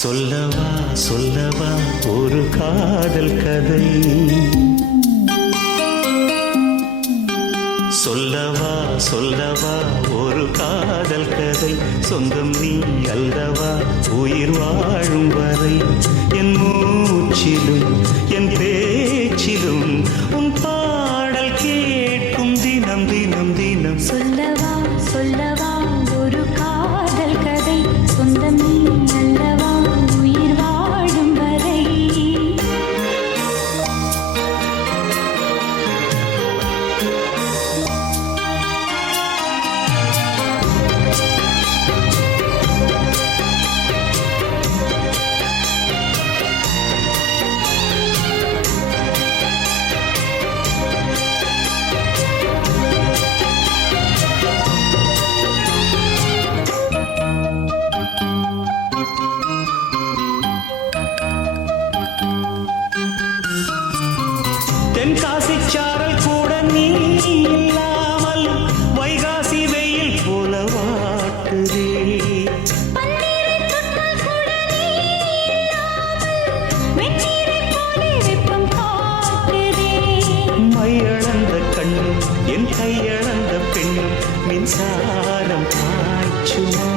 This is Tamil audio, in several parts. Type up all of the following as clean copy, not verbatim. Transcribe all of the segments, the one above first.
சொல்லவா சொல்லவா ஒரு காதல் கதை, சொல்லவா சொல்லவா ஒரு காதல் கதை, சொந்தம் நீ அல்லவா உயிர் வாழும் வரை, என் மூச்சிலும் என் பேச்சிலும் உன் பாடல் கேட்கும் தினம் தினம் தினம். சொல்லவா சொல்லவா ஒரு காதல் கதை, சொந்தம் நீ அல்லவா உயிர் வாழும் வரை. தென்காசி சாரல் கூட நீ இல்லாமல் வைகாசி வெயில் போல வாட்டுதே, மையளந்த கண்ணு என் கையளந்த பெண்ணு மின்சாரம் பாய்ச்சுமா,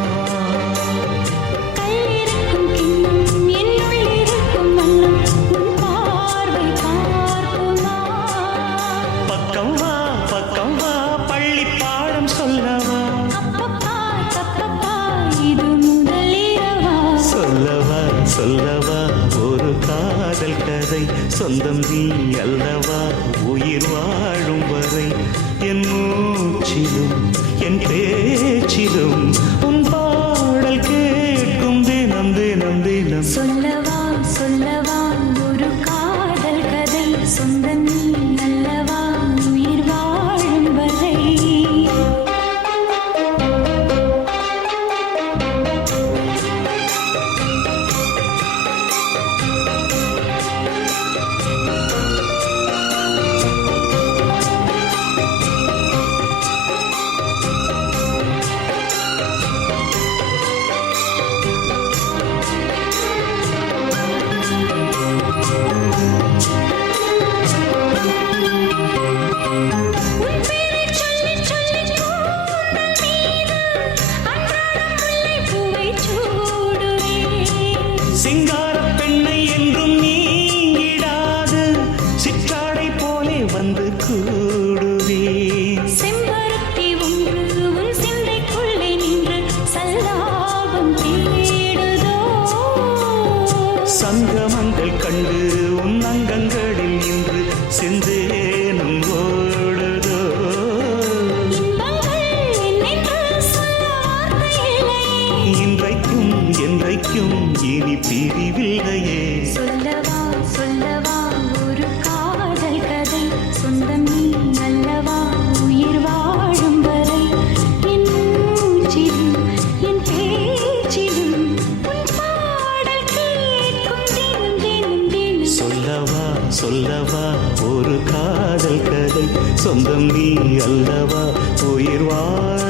பக்கம் வா பள்ளி பாடம் சொல்லவா, சொல்லவா சொல்லவா ஒரு காதல் கதை, சொந்தம் நீ அல்லவா உயிர் வாழும் வரை, என் மூச்சிலும் என் பேச்சிலும் உன் பாடல் கேட்கும் தினம் தினம் தினம். சொல்லவா சொல்லவா ஒரு காதல் கதை, சொந்தம் நீ அல்லவா உயிர் வாழும் வரை. சிங்கார பெண்ணை என்றும் நீங்கிடாது, சிற்றாடை போலே வந்து கூடுவே, செம்பருத்தி ஒன்று உன் சிந்தைக்குள்ளே நின்று சல்லாபம் தேடுதோ, சங்கமங்கள் கண்டு உன் அங்கங்களில் நின்று செந்தேனும் ஓடுதோ, இன்றைக்கும் என்றைக்கும் இனி பிரிவில்லையே. சொல்லவா சொல்லவா ஒரு காதல் கதை, சொந்தம் நீ அல்லவா உயிர் வாழும் வரை, என் மூச்சிலும் என் பேச்சிலும் உன் பாடல் கேட்கும் தினம் தினம் தினம். சொல்லவா சொல்லவா ஒரு காதல் கதை, சொந்தம் நீ அல்லவா உயிர் வாழும்